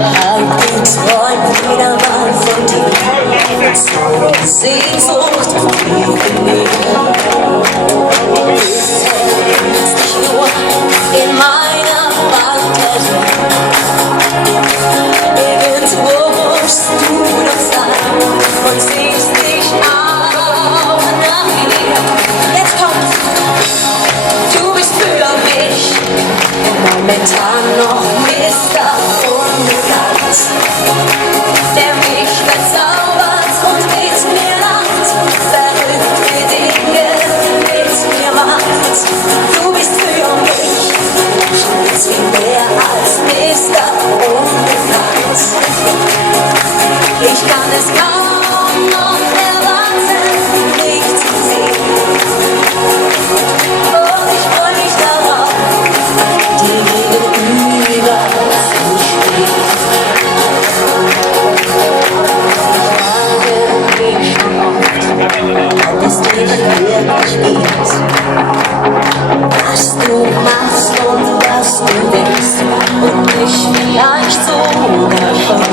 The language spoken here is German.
Hab geträumt wieder mal von dir, Sehnsucht tief in mir. Es hält sich nur in meiner Fantasie. Irgendwo musst du doch sein und siehst dich auch nach mir. Jetzt kommt's, du bist für mich momentan noch Mister Unbekannt, der mich verzaubert und mit mir lacht, verrückte Dinge mit mir macht. Du bist für mich nichts wie mehr als Mister Unbekannt. Ich kann es kaum noch erwarten, dich zu sehen. Und ich freu mich darauf, dir gegenüber zu stehen. Ob es dir wirklich geht, was du machst und was du denkst und mich vielleicht sogar